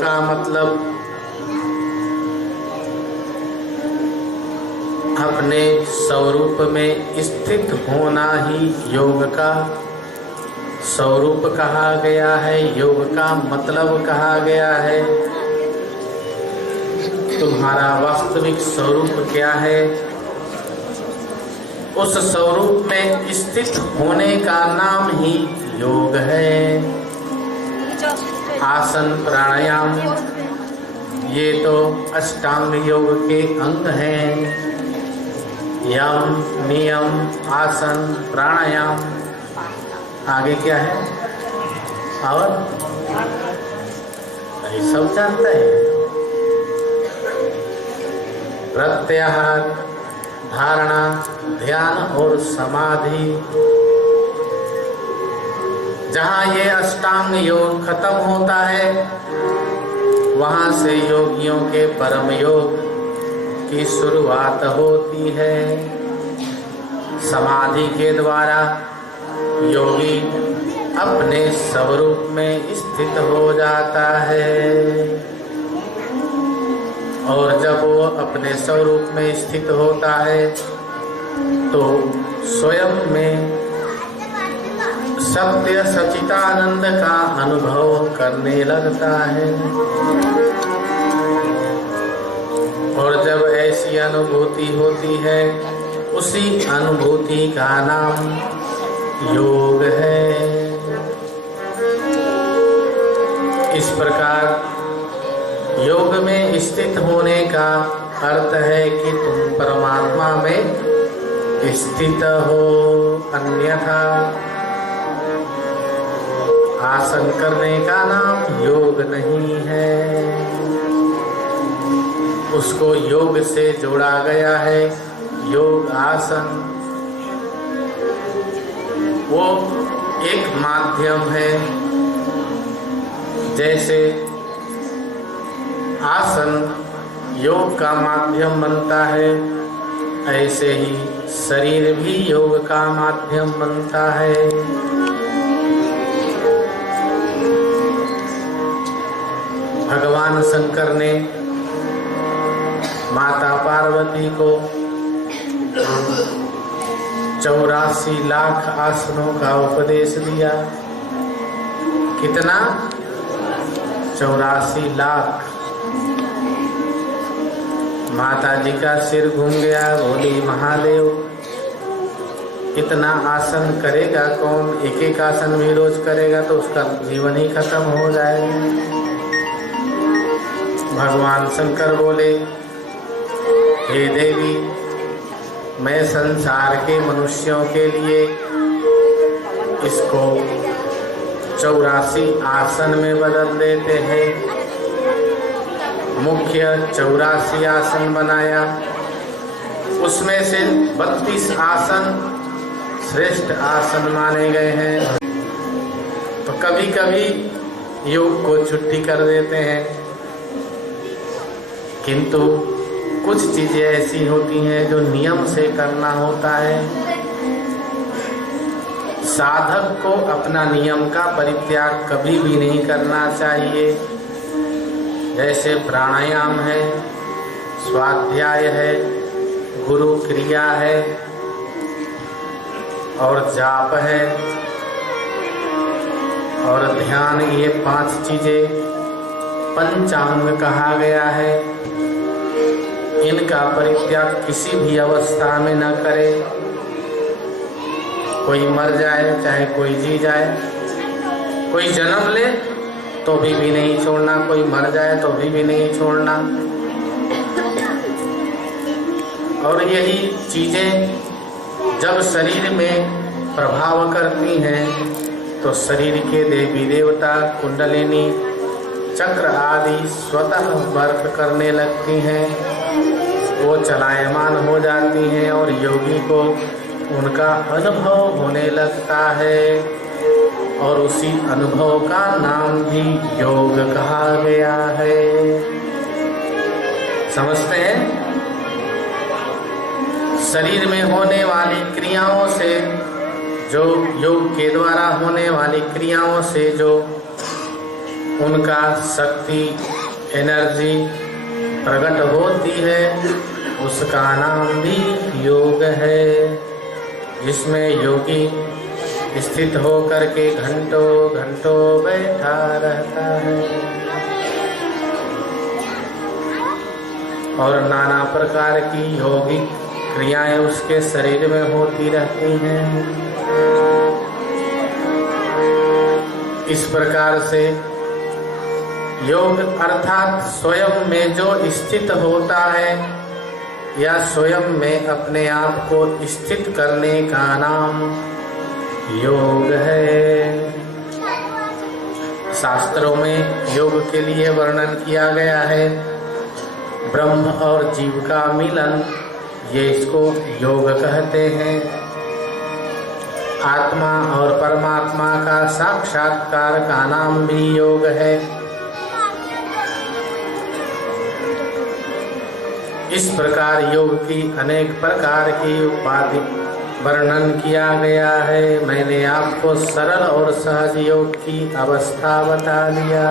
का मतलब अपने स्वरूप में स्थित होना ही योग का स्वरूप कहा गया है, योग का मतलब कहा गया है। तुम्हारा वास्तविक स्वरूप क्या है? उस स्वरूप में स्थित होने का नाम ही योग है। आसन प्राणायाम ये तो अष्टांग योग के अंग हैं। यम नियम आसन प्राणायाम, आगे क्या है? और ये सब जानते हैं। प्रत्याहार, धारणा, ध्यान और समाधि। जहाँ ये अष्टांग योग खत्म होता है वहाँ से योगियों के परम योग की शुरुआत होती है। समाधि के द्वारा योगी अपने स्वरूप में स्थित हो जाता है और जब वो अपने स्वरूप में स्थित होता है तो स्वयं में सत्य सच्चिदानंद का अनुभव करने लगता है। और जब ऐसी अनुभूति होती है उसी अनुभूति का नाम योग है। इस प्रकार योग में स्थित होने का अर्थ है कि तुम परमात्मा में स्थित हो, अन्यथा आसन करने का नाम योग नहीं है। उसको योग से जोड़ा गया है। योग आसन वो एक माध्यम है। जैसे आसन योग का माध्यम बनता है, ऐसे ही शरीर भी योग का माध्यम बनता है। भगवान शंकर ने माता पार्वती को 84 लाख आसनों का उपदेश दिया। कितना? 84 लाख। माता जी का सिर घूम गया, बोली महादेव इतना आसन करेगा कौन? एक एक आसन भी रोज करेगा तो उसका जीवन ही खत्म हो जाएगा। भगवान शंकर बोले, हे देवी, मैं संसार के मनुष्यों के लिए इसको 84 आसन में बदल देते हैं। मुख्य 84 आसन बनाया, उसमें से 32 आसन श्रेष्ठ आसन माने गए हैं। तो कभी कभी योग को छुट्टी कर देते हैं, किंतु कुछ चीजें ऐसी होती हैं जो नियम से करना होता है। साधक को अपना नियम का परित्याग कभी भी नहीं करना चाहिए। जैसे प्राणायाम है, स्वाध्याय है, गुरु क्रिया है और जाप है और ध्यान, ये 5 चीजें पंचांग कहा गया है। इनका परित्याग किसी भी अवस्था में न करे। कोई मर जाए चाहे कोई जी जाए, कोई जन्म ले तो भी नहीं छोड़ना, कोई मर जाए तो भी नहीं छोड़ना। और यही चीजें जब शरीर में प्रभाव करती हैं तो शरीर के देवी देवता, कुंडलिनी, चक्र आदि स्वतः वर्क करने लगती हैं, वो चलायमान हो जाती हैं और योगी को उनका अनुभव होने लगता है और उसी अनुभव का नाम भी योग कहा गया है। समझते हैं? शरीर में होने वाली क्रियाओं से, जो योग के द्वारा होने वाली क्रियाओं से जो उनका शक्ति एनर्जी प्रकट होती है, उसका नाम भी योग है, जिसमें योगी स्थित होकर के घंटों घंटों बैठा रहता है और नाना प्रकार की योगिक क्रियाएं उसके शरीर में होती रहती हैं। इस प्रकार से योग अर्थात स्वयं में जो स्थित होता है या स्वयं में अपने आप को स्थित करने का नाम योग है। शास्त्रों में योग के लिए वर्णन किया गया है, ब्रह्म और जीव का मिलन, ये इसको योग कहते हैं। आत्मा और परमात्मा का साक्षात्कार का नाम भी योग है। इस प्रकार योग की अनेक प्रकार की उपाधि वर्णन किया गया है। मैंने आपको सरल और सहज योग की अवस्था बता दिया।